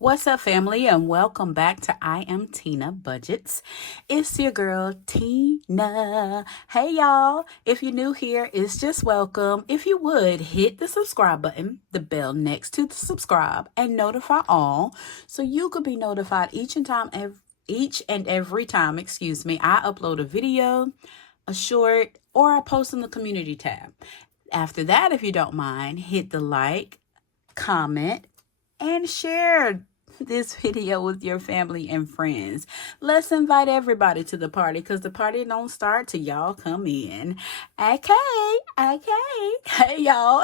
What's up, family, and welcome back to I Am Tina Budgets. It's your girl, Tina. Hey, y'all. If you're new here, it's just welcome. If you would, hit the subscribe button, the bell next to the subscribe, and notify all so you could be notified each and every time, I upload a video, a short, or I post in the community tab. After that, if you don't mind, hit the like, comment, and share this video with your family and friends. Let's invite everybody to the party because the party don't start till y'all come in. Okay. Hey, y'all.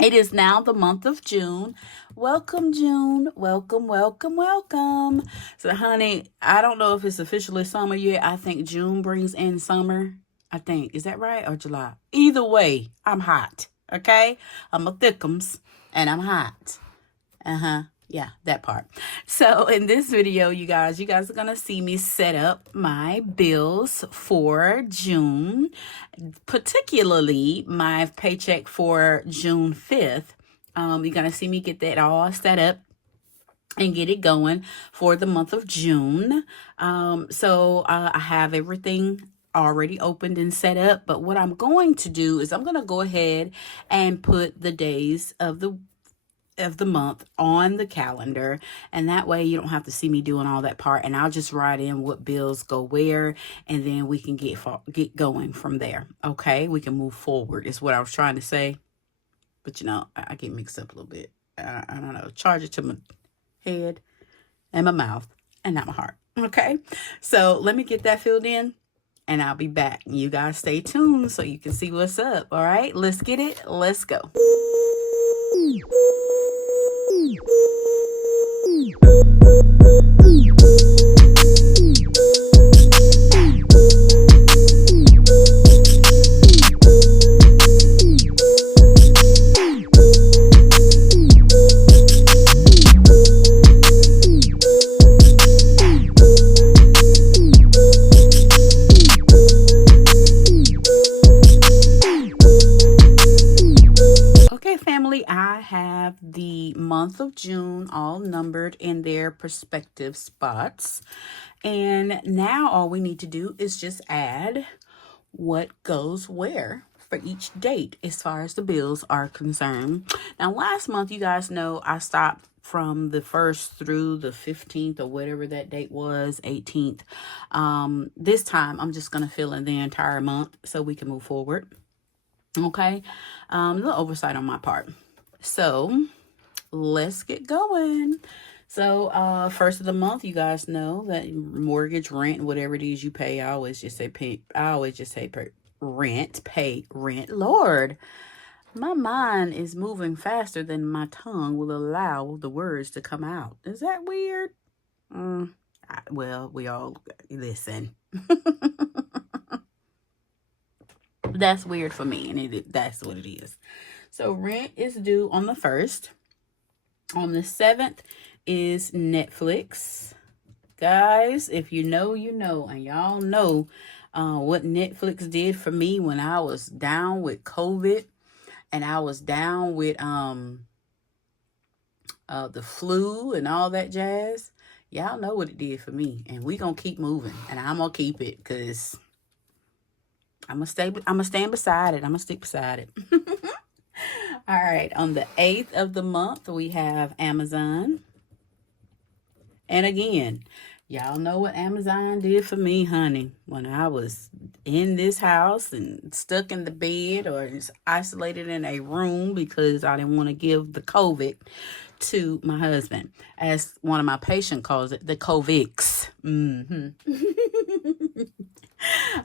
It is now the month of June. Welcome, June. Welcome. So, honey, I don't know if it's officially summer yet. I think June brings in summer. I think. Is that right? Or July? Either way, I'm hot. Okay? I'm a thickums and I'm hot. Yeah, that part. So in this video, you guys are going to see me set up my bills for June, particularly my paycheck for June 5th. You're going to see me get that all set up and get it going for the month of June. I have everything already opened and set up, but what I'm going to do is I'm going to go ahead and put the days of the month on the calendar, and that way you don't have to see me doing all that part, and I'll just write in what bills go where, and then we can get going from there. Okay, we can move forward is what I was trying to say, but I get mixed up a little bit. I don't know, charge it to my head and my mouth and not my heart. Okay, so let me get that filled in and I'll be back. You guys stay tuned so you can see what's up. All right, let's get it. Let's go. I have the month of June all numbered in their respective spots. And now all we need to do is just add what goes where for each date as far as the bills are concerned. Now, last month, you guys know I stopped from the 1st through the 15th or whatever that date was, 18th. This time, I'm just going to fill in the entire month so we can move forward. Okay, a little oversight on my part. So let's get going. So first of the month, you guys know that mortgage, rent, whatever it is you pay, I always just say pay rent. Lord, my mind is moving faster than my tongue will allow the words to come out. Is that weird? Well, we all listen. That's weird for me, and that's what it is. So rent is due on the 1st. On the 7th is Netflix. Guys, if you know, you know, and y'all know what Netflix did for me when I was down with COVID and I was down with the flu and all that jazz. Y'all know what it did for me, and we gonna keep moving, and I'm gonna keep it because I'm gonna stand beside it. I'm gonna stick beside it. All right. On the 8th of the month, we have Amazon. And again, y'all know what Amazon did for me, honey, when I was in this house and stuck in the bed or just isolated in a room because I didn't want to give the COVID to my husband. As one of my patients calls it, the COVIX.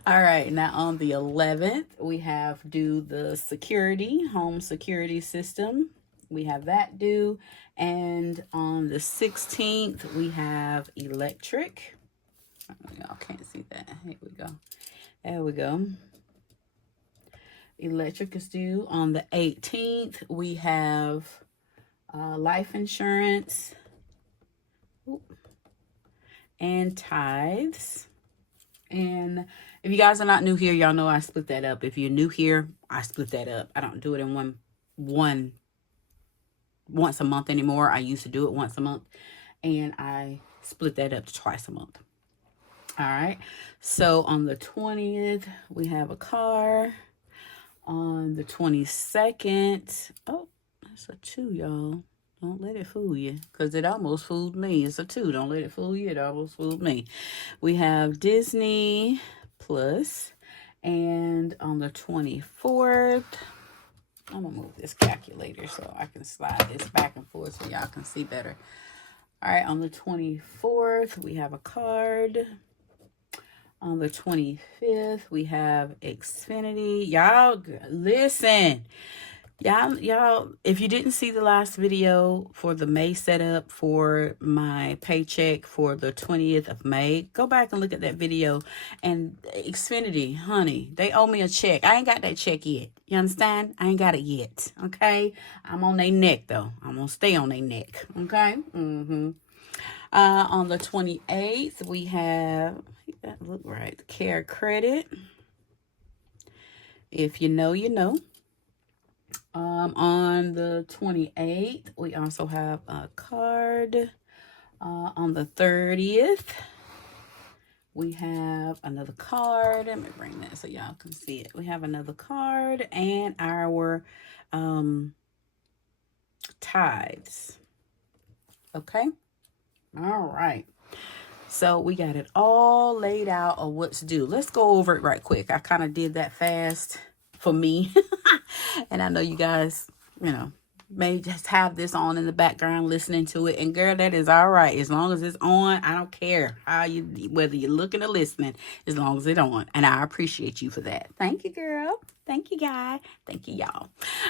All right, now on the 11th, we have due the home security system. We have that due. And on the 16th, we have electric. Y'all can't see that. Here we go. There we go. Electric is due. On the 18th, we have life insurance and tithes. And if you guys are not new here, y'all know I split that up. If you're new here, I split that up. I don't do it in one once a month anymore. I used to do it once a month, and I split that up to twice a month. All right. So on the 20th, we have a car. On the 22nd, oh, that's a 2, y'all. Don't let it fool you, because it almost fooled me. It's a 2. Don't let it fool you. It almost fooled me. We have Disney Plus. And on the 24th, I'm going to move this calculator so I can slide this back and forth so y'all can see better. All right, on the 24th, we have a card. On the 25th, we have Xfinity. Y'all, listen. Y'all, if you didn't see the last video for the May setup for my paycheck for the 20th of May, go back and look at that video. And Xfinity, honey, they owe me a check. I ain't got that check yet. You understand? I ain't got it yet. Okay? I'm on their neck, though. I'm going to stay on their neck. Okay? On the 28th, we have, that look right, Care Credit. If you know, you know. On the 28th, we also have a card. On the 30th, we have another card. Let me bring that so y'all can see it. We have another card and our tithes. Okay? All right. So we got it all laid out of what's due. Let's go over it right quick. I kind of did that fast for me. And I know you guys, may just have this on in the background listening to it. And girl, that is all right. As long as it's on, I don't care whether you're looking or listening, as long as it's on. And I appreciate you for that. Thank you, girl. Thank you, guy. Thank you, y'all.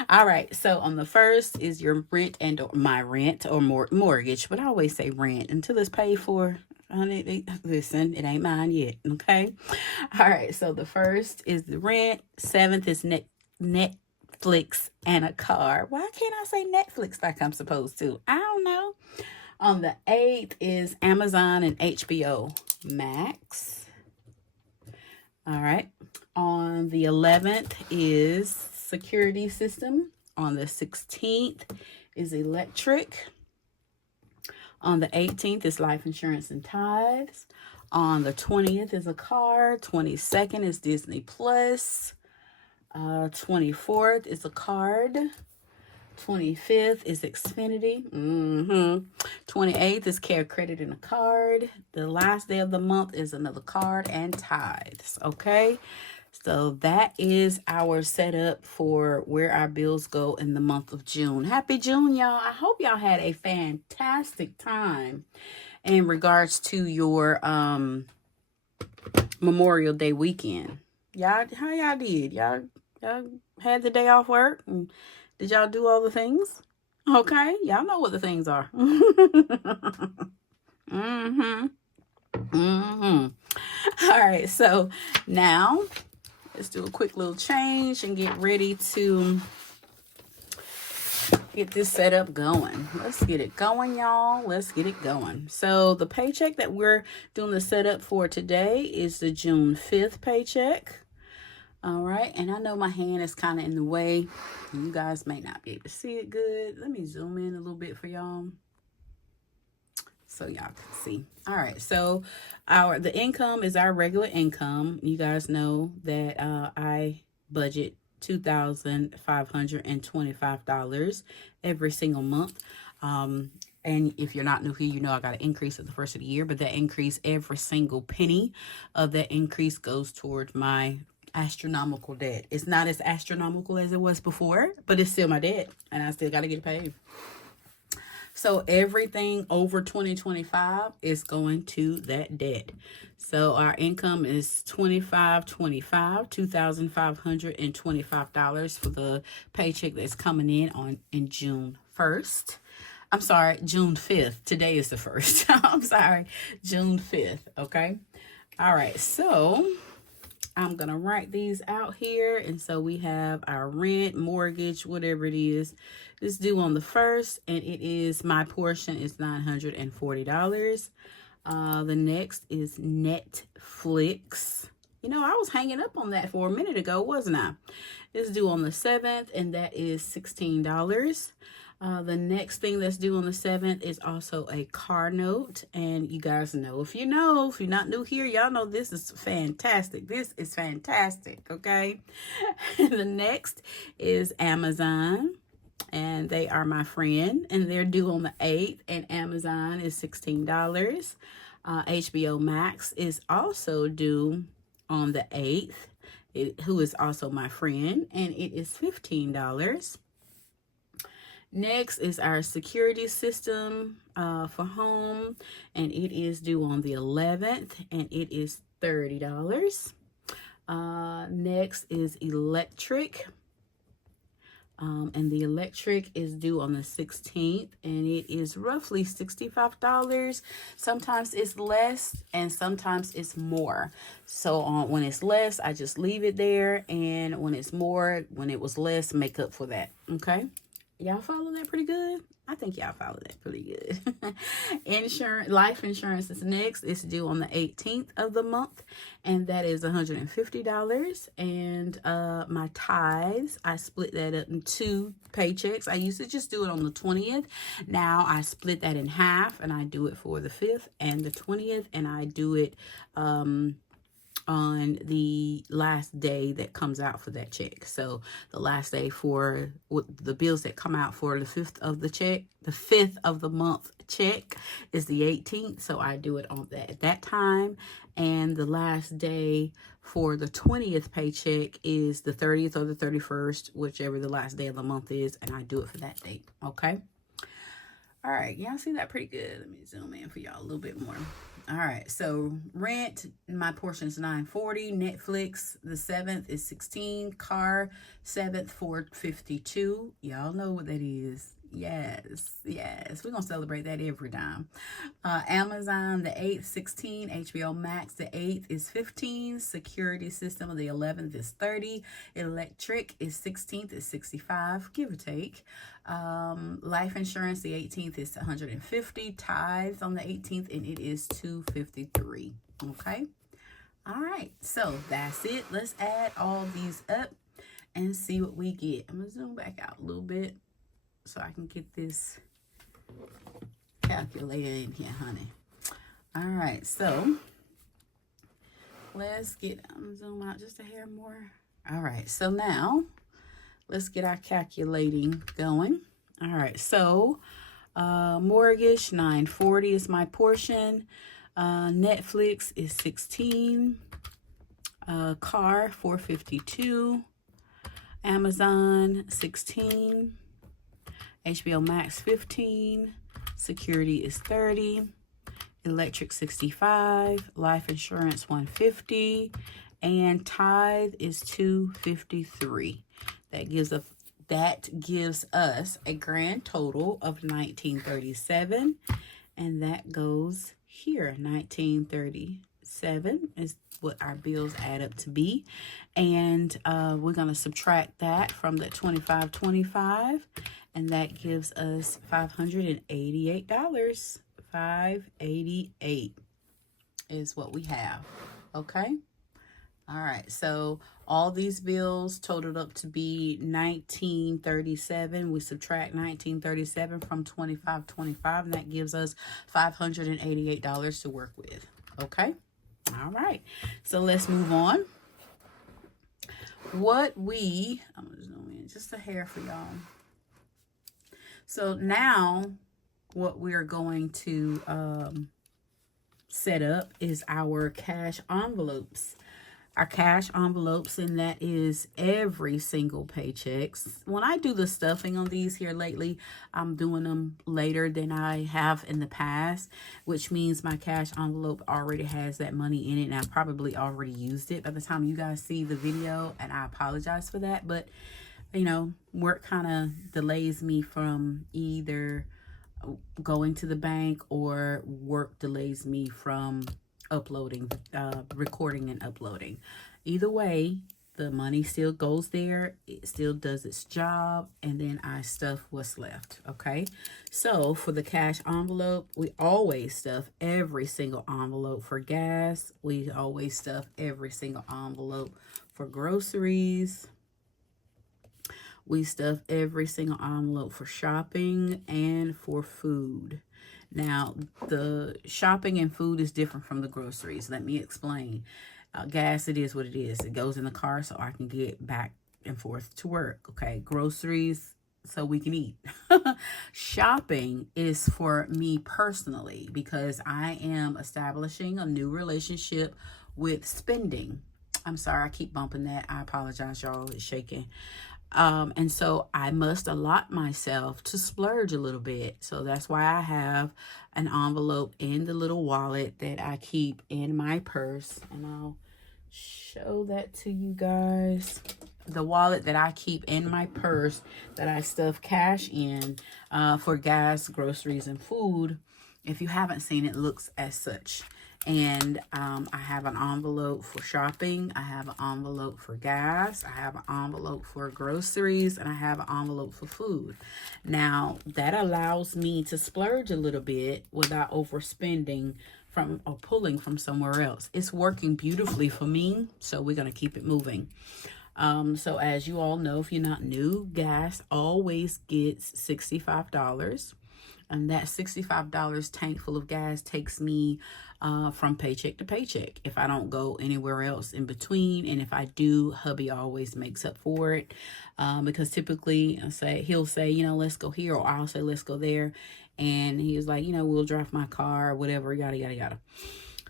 All right. So on the first is your rent and my rent or mortgage. But I always say rent until it's paid for. Honey, listen, it ain't mine yet. Okay. All right. So the first is the rent. 7th is Netflix and a car. Why can't I say Netflix like I'm supposed to? I don't know. On the 8th is Amazon and HBO Max. All right. On the 11th is security system. On the 16th is electric. On the 18th is life insurance and tithes. On the 20th is a car. 22nd is Disney Plus. 24th is a card. 25th is Xfinity. 28th is Care Credit and a card. The last day of the month is another card and tithes. Okay. So that is our setup for where our bills go in the month of June. Happy June, y'all. I hope y'all had a fantastic time in regards to your Memorial Day weekend. Y'all, how y'all did? Y'all had the day off work? And did y'all do all the things? Okay. Y'all know what the things are. All right. So now let's do a quick little change and get ready to get this setup going. Let's get it going, y'all. Let's get it going. So the paycheck that we're doing the setup for today is the June 5th paycheck. All right. And I know my hand is kind of in the way. You guys may not be able to see it good. Let me zoom in a little bit for y'all so y'all can see. All right. So the income is our regular income. You guys know that I budget $2,525 every single month. And if you're not new here, you know I got an increase at the first of the year, but that increase, every single penny of that increase goes towards my astronomical debt. It's not as astronomical as it was before, but it's still my debt, and I still got to get paid. So everything over 2025 is going to that debt. So our income is $2,525 for the paycheck that's coming in June 1st. I'm sorry, June 5th. Today is the 1st. I'm sorry, June 5th. Okay. All right. So I'm going to write these out here. And so we have our rent, mortgage, whatever it is. It's due on the 1st, and it is, my portion is $940. The next is Netflix. You know, I was hanging up on that for a minute ago, wasn't I? It's due on the 7th, and that is $16. The next thing that's due on the 7th is also a car note. And you guys know, if you're not new here, y'all know this is fantastic. This is fantastic, okay? The next is Amazon. And they are my friend. And they're due on the 8th. And Amazon is $16. HBO Max is also due on the 8th. Who is also my friend. And it is $15. Next is our security system for home, and it is due on the 11th, and it is $30. Next is electric, and the electric is due on the 16th, and it is roughly $65. Sometimes it's less, and sometimes it's more. So when it's less, I just leave it there, and when it's more, when it was less, make up for that, okay? Y'all follow that pretty good? I think y'all follow that pretty good. Life insurance is next. It's due on the 18th of the month, and that is $150. And my tithes, I split that up in 2 paychecks. I used to just do it on the 20th. Now I split that in half, and I do it for the 5th and the 20th, and I do it on the last day that comes out for that check. So the last day for the bills that come out for the 5th of the check, the 5th of the month check is the 18th. So I do it on that at that time. And the last day for the 20th paycheck is the 30th or the 31st, whichever the last day of the month is. And I do it for that date. Okay. All right. Y'all see that pretty good. Let me zoom in for y'all a little bit more. All right, so rent, my portion is $9.40. Netflix, the 7th is $16. Car, 7th, $4.52. Y'all know what that is. Yes. We're going to celebrate that every time. Amazon, the 8th, $16. HBO Max, the 8th is $15. Security system of the 11th is $30. Electric is 16th is $65, give or take. Life insurance, the 18th is $150. Tithes on the 18th, and it is $253. Okay. All right. So that's it. Let's add all these up and see what we get. I'm going to zoom back out a little bit so I can get this calculator in here, honey. All right. So let's get, I'm going to zoom out just a hair more. All right. So now let's get our calculating going. All right. So mortgage, $940 is my portion. Netflix is $16. Car, $452. Amazon, $16. HBO Max, $15. Security is $30. Electric, $65. Life insurance, $150. And tithe is $253. That gives us a grand total of $1,937, and that goes here. $1,937 is what our bills add up to be, and we're going to subtract that from the $25.25, and that gives us $588. $588 is what we have. Okay. All right, so all these bills totaled up to be $1,937. We subtract $1,937 from $25.25, and that gives us $588 to work with. Okay? All right, so let's move on. I'm going to zoom in just a hair for y'all. So now what we're going to set up is our cash envelopes. Our cash envelopes, and that is every single paychecks. When I do the stuffing on these here lately, I'm doing them later than I have in the past, which means my cash envelope already has that money in it, and I probably already used it by the time you guys see the video, and I apologize for that. But, you know, work kind of delays me from either going to the bank, or work delays me from recording and uploading. Either way, the money still goes there, it still does its job, and then I stuff what's left. Okay, so for the cash envelope, we always stuff every single envelope for gas. We always stuff every single envelope for groceries. We stuff every single envelope for shopping and for food. Now, the shopping and food is different from the groceries. Let me explain. Gas, it is what it is. It goes in the car so I can get back and forth to work. Okay, groceries so we can eat. Shopping is for me personally because I am establishing a new relationship with spending. I'm sorry, I keep bumping that. I apologize, y'all. It's shaking. And so I must allot myself to splurge a little bit. So that's why I have an envelope in the little wallet that I keep in my purse. And I'll show that to you guys. The wallet that I keep in my purse that I stuff cash in for gas, groceries, and food. If you haven't seen it, looks as such. And I have an envelope for shopping. I have an envelope for gas. I have an envelope for groceries. And I have an envelope for food. Now, that allows me to splurge a little bit without overspending from or pulling from somewhere else. It's working beautifully for me. So we're going to keep it moving. So as you all know, if you're not new, gas always gets $65. And that $65 tank full of gas takes me from paycheck to paycheck if I don't go anywhere else in between. And if I do, hubby always makes up for it because typically he'll say, let's go here, or I'll say, let's go there. And he was like, we'll drive my car or whatever, yada, yada, yada.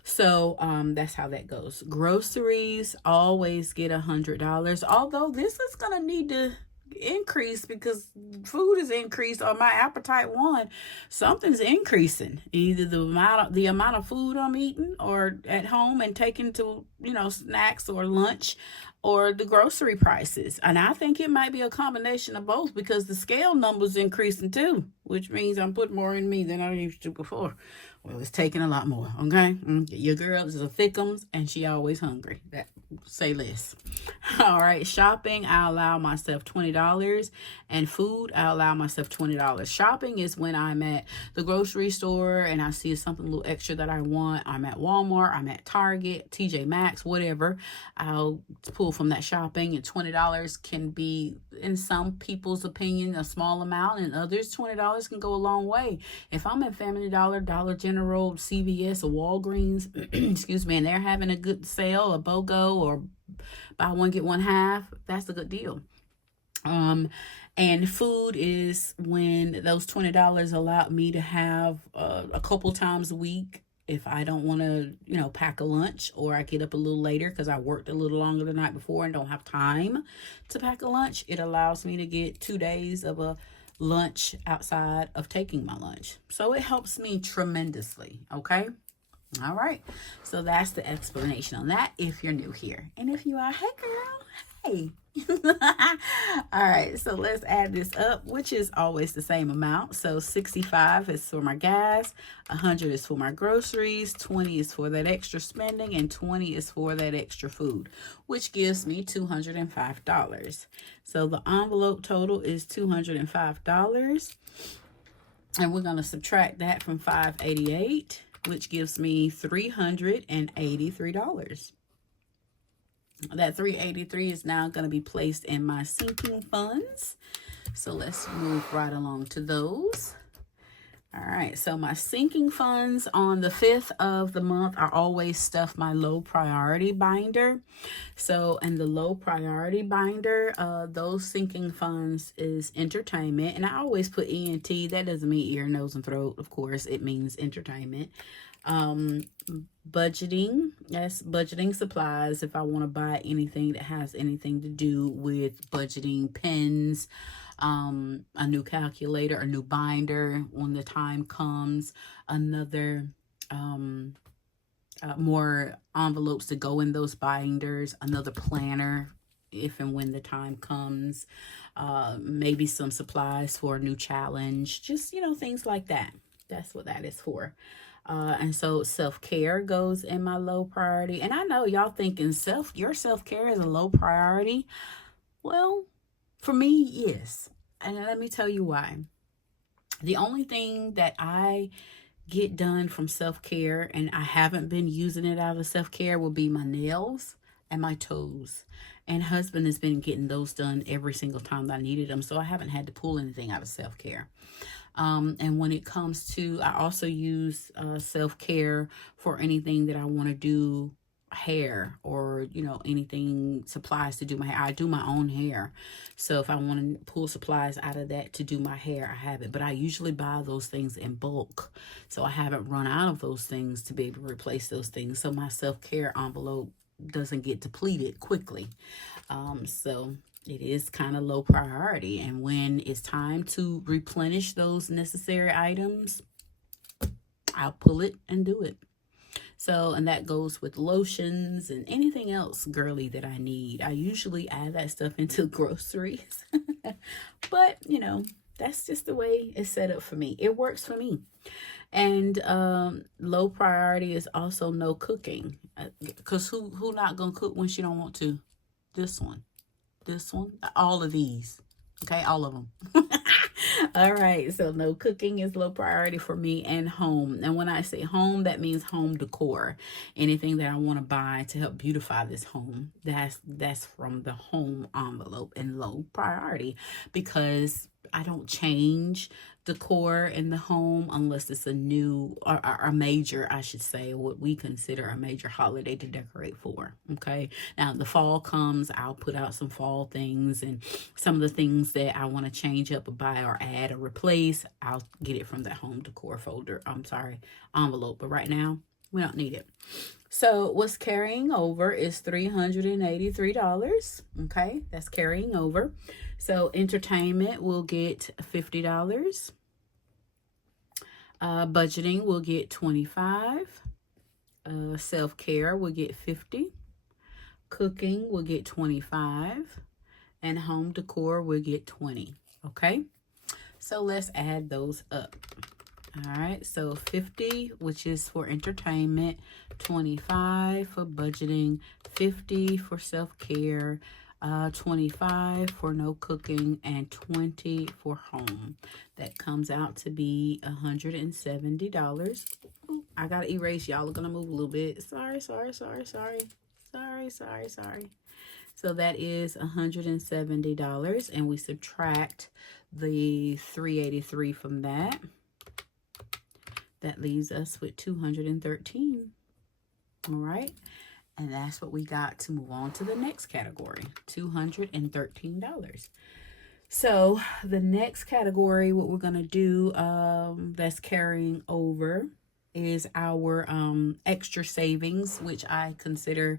So that's how that goes. Groceries always get $100. Although this is going to need to increase because food is increased, or my appetite something's increasing. Either the amount of food I'm eating or at home and taking to snacks or lunch, or the grocery prices. And I think it might be a combination of both because the scale number's increasing too, which means I'm putting more in me than I used to before. Well, it's taking a lot more, okay? Your girl is a thickums and she always hungry. That say less. All right, shopping, I allow myself $20, and food, I allow myself $20. Shopping is when I'm at the grocery store and I see something a little extra that I want. I'm at Walmart, I'm at Target, TJ Maxx, whatever. I'll pull from that shopping, and $20 can be, in some people's opinion, a small amount, and others, $20 can go a long way. If I'm at Family Dollar, Dollar General, CVS, or Walgreens, excuse me, and they're having a good sale, a BOGO, or buy one get one half, that's a good deal. And food is when those $20 allow me to have a couple times a week. If I don't want to, pack a lunch, or I get up a little later because I worked a little longer the night before and don't have time to pack a lunch, it allows me to get 2 days of a lunch outside of taking my lunch. So it helps me tremendously, okay? All right, so that's the explanation on that if you're new here. And if you are, hey girl, hey. All right, so let's add this up, which is always the same amount. So 65 is for my gas, 100 is for my groceries, 20 is for that extra spending, and 20 is for that extra food, which gives me $205. So the envelope total is $205, and we're going to subtract that from $588, which gives me $383. That $383 is now going to be placed in my sinking funds. So let's move right along to those. All right, so my sinking funds on the 5th of the month, I always stuff my low priority binder. So in the low priority binder, those sinking funds is entertainment. And I always put ENT. That doesn't mean ear, nose, and throat. Of course, it means entertainment. Budgeting, yes, budgeting supplies. If I want to buy anything that has anything to do with budgeting, pens, a new calculator, a new binder when the time comes, another more envelopes to go in those binders, another planner if and when the time comes, maybe some supplies for a new challenge, just things like that. That's what that is for. And so self-care goes in my low priority. And I know y'all thinking your self-care is a low priority. Well, for me, yes. And let me tell you why. The only thing that I get done from self-care, and I haven't been using it out of self-care, will be my nails and my toes. And husband has been getting those done every single time that I needed them. So I haven't had to pull anything out of self-care. And when it comes to, I also use self-care for anything that I want to do, hair, or anything, supplies to do my hair. I do my own hair, so if I want to pull supplies out of that to do my hair, I have it. But I usually buy those things in bulk, so I haven't run out of those things to be able to replace those things, so my self-care envelope doesn't get depleted quickly. So it is kind of low priority. And when it's time to replenish those necessary items, I'll pull it and do it. So, and that goes with lotions and anything else girly that I need. I usually add that stuff into groceries. But, that's just the way it's set up for me. It works for me. And low priority is also no cooking. Because who not going to cook when she don't want to? This one, all of these. Okay, all of them. All right, so no cooking is low priority for me, and home. And when I say home, that means home decor. Anything that I want to buy to help beautify this home, that's from the home envelope and low priority, because I don't change decor in the home unless it's a new or a major, I should say, what we consider a major holiday to decorate for. Okay, now the fall comes, I'll put out some fall things, and some of the things that I want to change up or buy or add or replace, I'll get it from that home decor folder. Envelope. But right now, we don't need it. So what's carrying over is $383. Okay, that's carrying over. So entertainment will get $50. Budgeting will get $25. Self-care will get $50. Cooking will get $25. And home decor will get $20. Okay, so let's add those up. All right, so $50, which is for entertainment, $25 for budgeting, $50 for self-care, $25 for no cooking, and $20 for home. That comes out to be $170. Ooh, I gotta erase. Y'all are gonna move a little bit. Sorry. So that is $170, and we subtract the $383 from that. That leaves us with $213. All right. And that's what we got to move on to the next category, $213. So the next category, what we're going to do that's carrying over is our extra savings, which I consider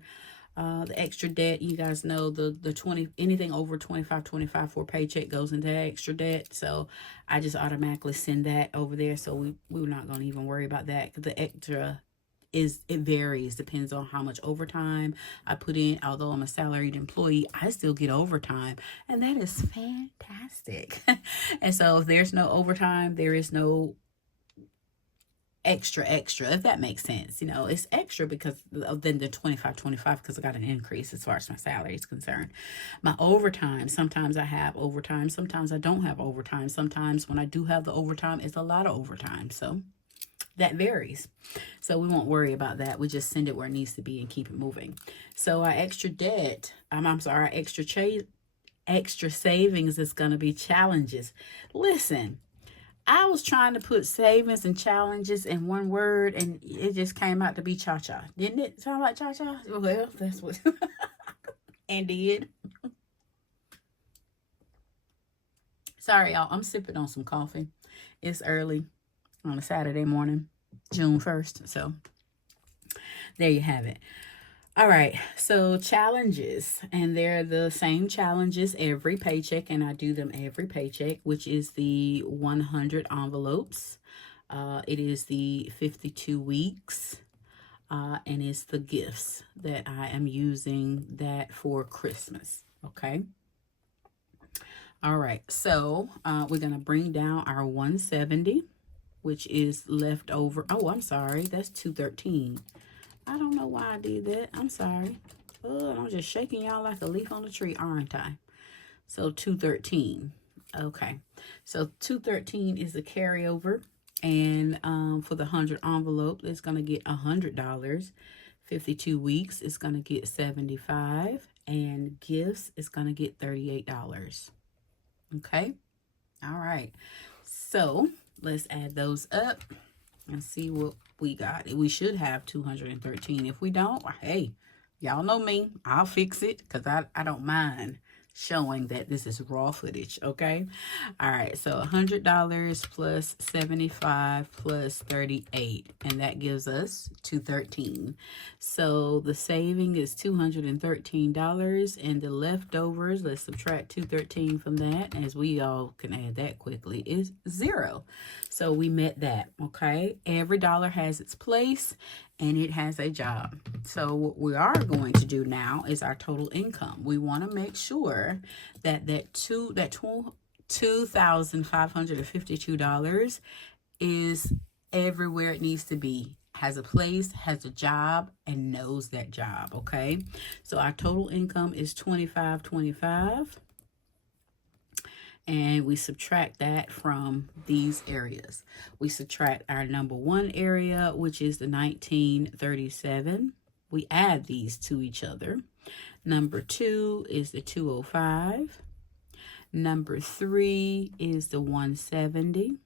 the extra debt. You guys know the 20, anything over 25 for paycheck goes into extra debt. So I just automatically send that over there. So we're not going to even worry about that. The extra it varies, depends on how much overtime I put in. Although I'm a salaried employee, I still get overtime, and that is fantastic. And so if there's no overtime, there is no extra, if that makes sense. It's extra because then the 25 because I got an increase as far as my salary is concerned. My overtime, sometimes I have overtime, sometimes I don't have overtime. Sometimes when I do have the overtime, it's a lot of overtime. So that varies. So we won't worry about that. We just send it where it needs to be and keep it moving. So our extra debt, our extra savings is going to be challenges. Listen, I was trying to put savings and challenges in one word, and it just came out to be cha-cha. Didn't it sound like cha-cha? Well, that's what and did. Sorry, y'all. I'm sipping on some coffee. It's early on a Saturday morning, June 1st. So there you have it. All right, so challenges, and they're the same challenges every paycheck, and I do them every paycheck, which is the 100 envelopes. It is the 52 weeks, and it's the gifts that I am using that for Christmas, okay? All right, so we're going to bring down our 170, which is left over. Oh, I'm sorry, that's 213. I don't know why I did that. I'm sorry. Oh, I'm just shaking y'all like a leaf on a tree, aren't I? So 213. Okay. So 213 is the carryover. And for the 100 envelope, it's going to get $100. 52 weeks, it's going to get $75. and gifts is going to get $38. Okay. All right. So let's add those up and see what we got. We should have 213. If we don't, hey, y'all know me. I'll fix it because I don't mind showing that this is raw footage, okay? All right, so $100 plus 75 plus 38, and that gives us 213. So the saving is $213, and the leftovers, let's subtract 213 from that, as we all can add that quickly, is 0. So we met that, okay? Every dollar has its place, and it has a job. So what we are going to do now is our total income. We want to make sure that $2,552 is everywhere it needs to be, has a place, has a job, and knows that job, okay? So our total income is $2,525. And we subtract that from these areas. We subtract our number one area, which is the 1937. We add these to each other. Number 2 is the 205. Number 3 is the 170.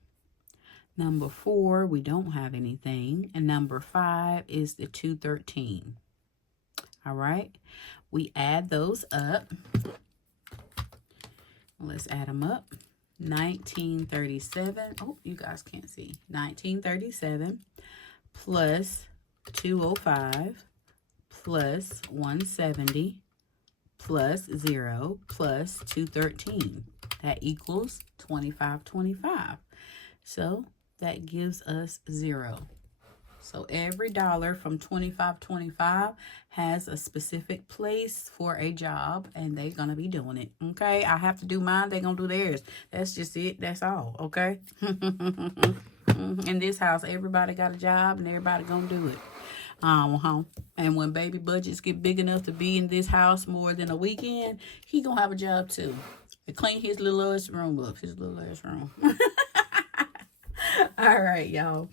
Number 4, we don't have anything. And number 5 is the 213. All right. We add those up. Let's add them up. 1937. Oh, you guys can't see. 1937 plus 205 plus 170 plus 0 plus 213. That equals 2525. So that gives us 0. So every dollar from 2525 has a specific place for a job, and they're going to be doing it. Okay, I have to do mine, they're going to do theirs. That's just it. That's all. Okay. In this house, everybody got a job, and everybody going to do it. And when baby budgets get big enough to be in this house more than a weekend, he going to have a job too. To clean his little ass room up. His little ass room. All right, y'all.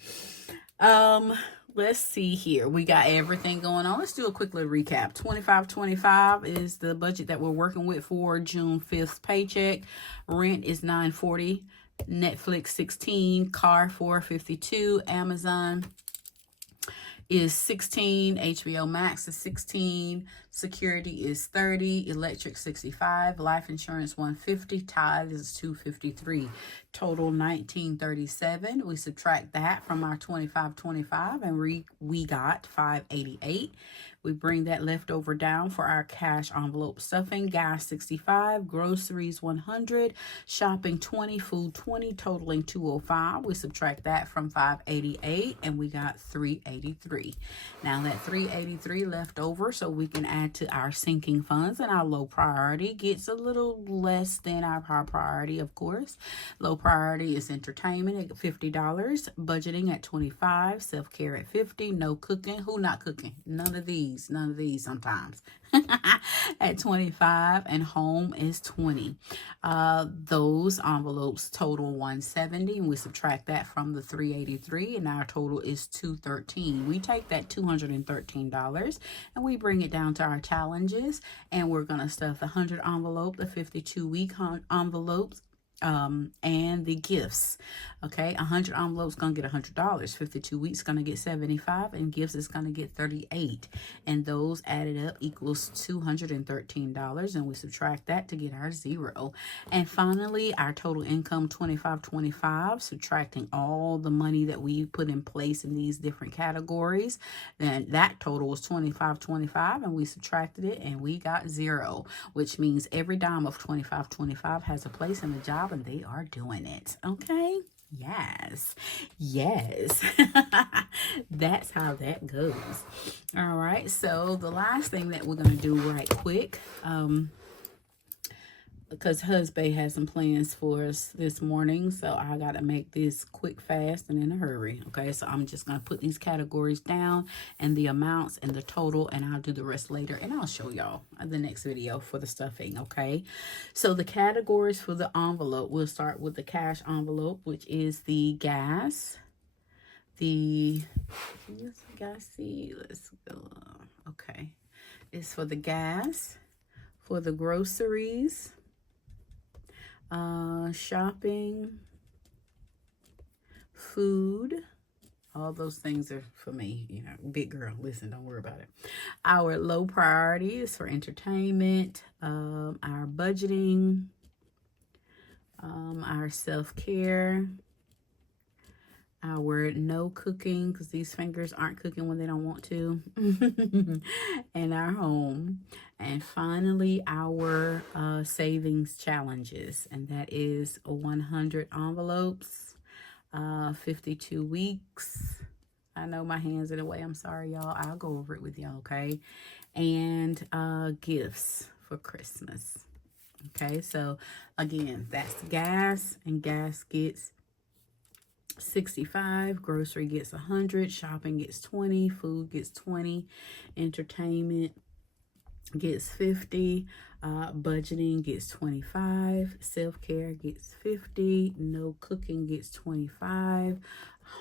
Let's see here. We got everything going on. Let's do a quick little recap. 2525 is the budget that we're working with for June 5th paycheck. Rent is $940, Netflix $16, car $452, Amazon is $16, HBO Max is $16, security is $30, electric $65, life insurance $150, tithe is $253, total $1937. We subtract that from our $2525, and we got $588. We bring that leftover down for our cash envelope stuffing. Gas $65, groceries $100, shopping $20, food $20, totaling $205. We subtract that from $588, and we got $383. Now that $383 left over, so we can add to our sinking funds, and our low priority gets a little less than our high priority, of course. Low priority is entertainment at $50, budgeting at $25, self-care at $50, no cooking. Who not cooking? None of these sometimes. At $25, and home is $20. Those envelopes total $170, and we subtract that from the $383, and our total is $213. We take that $213 and we bring it down to our challenges, and we're going to stuff the 100 envelope, the 52-week envelopes, and the gifts. Okay, 100 envelopes gonna get $100, 52 weeks gonna get 75, and gifts is gonna get 38, and those added up equals $213, and we subtract that to get our 0. And finally, our total income, $2525, subtracting all the money that we put in place in these different categories, then that total was $2525, and we subtracted it, and we got 0, which means every dime of $2525 has a place in the job, and they are doing it. Okay. Yes. That's how that goes. All right. So the last thing that we're going to do right quick, because husband has some plans for us this morning, so I got to make this quick, fast, and in a hurry. Okay, so I'm just going to put these categories down and the amounts and the total, and I'll do the rest later, and I'll show y'all in the next video for the stuffing. Okay, so the categories for the envelope, we'll start with the cash envelope, which is the gas, let's go. Okay, it's for the gas, for the groceries, shopping, food. All those things are for me, you know, big girl. Listen, don't worry about it. Our low priority is for entertainment, our budgeting, our self-care, our no cooking, because these fingers aren't cooking when they don't want to, and our home. And finally, our savings challenges, and that is 100 envelopes, 52 weeks. I know my hands in the way. I'm sorry, y'all. I'll go over it with y'all, okay? And gifts for Christmas. Okay, so again, that's gas, and gas gets 65, grocery gets 100, shopping gets 20, food gets 20, entertainment gets 50, budgeting gets 25, self-care gets 50, no cooking gets 25,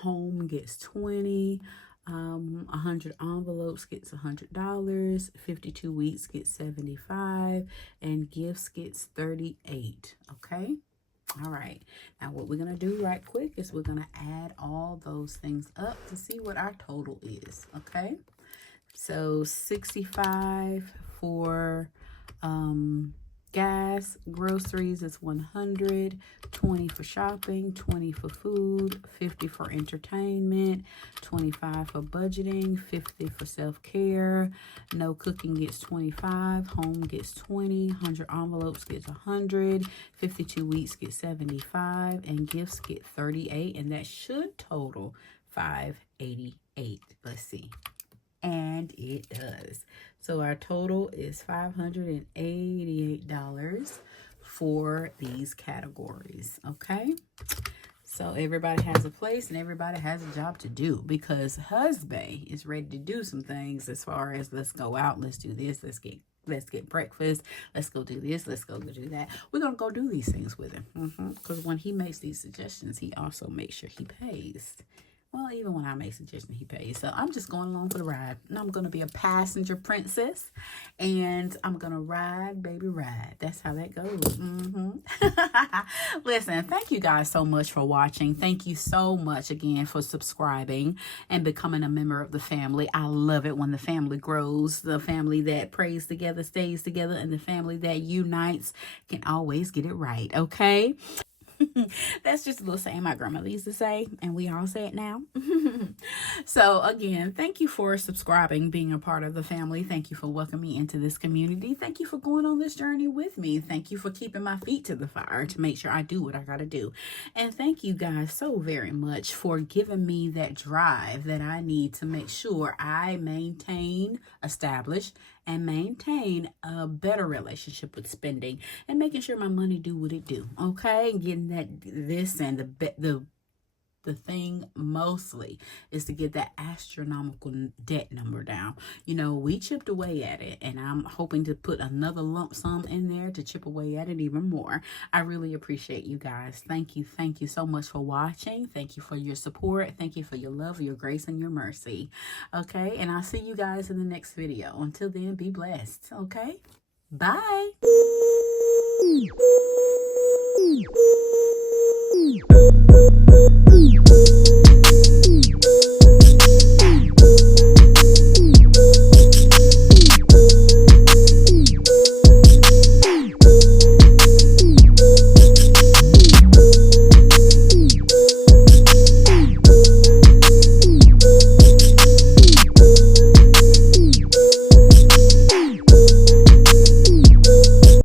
home gets 20, 100 envelopes gets $100, 52 weeks gets 75, and gifts gets 38. Okay. All right. Now what we're going to do right quick is we're going to add all those things up to see what our total is. Okay. So 65 for gas, groceries is 100, 20 for shopping, 20 for food, 50 for entertainment, 25 for budgeting, 50 for self-care, no cooking gets 25, home gets 20, 100 envelopes gets 100, 52 weeks get 75, and gifts get 38, and that should total 588. Let's see. And it does. So our total is $588 for these categories. Okay. So everybody has a place and everybody has a job to do, because husband is ready to do some things as far as let's go out, let's do this, let's get breakfast, let's go do this, let's go do that. We're gonna go do these things with him, because when he makes these suggestions, he also makes sure he pays. Well, even when I make suggestions, he pays. So I'm just going along for the ride. And I'm going to be a passenger princess. And I'm going to ride, baby, ride. That's how that goes. Listen, thank you guys so much for watching. Thank you so much again for subscribing and becoming a member of the family. I love it when the family grows. The family that prays together stays together. And the family that unites can always get it right. Okay? That's just a little saying my grandmother used to say, and we all say it now. So again, thank you for subscribing, being a part of the family. Thank you for welcoming me into this community. Thank you for going on this journey with me. Thank you for keeping my feet to the fire to make sure I do what I gotta do. And thank you guys so very much for giving me that drive that I need to make sure I maintain, establish, and maintain a better relationship with spending, and making sure my money do what it do. Okay, and getting this and the thing mostly is to get that astronomical debt number down. You know, we chipped away at it, and I'm hoping to put another lump sum in there to chip away at it even more. I really appreciate you guys. Thank you so much for watching. Thank you for your support. Thank you for your love, your grace, and your mercy. Okay, and I'll see you guys in the next video. Until then, be blessed. Okay, bye. Thank you.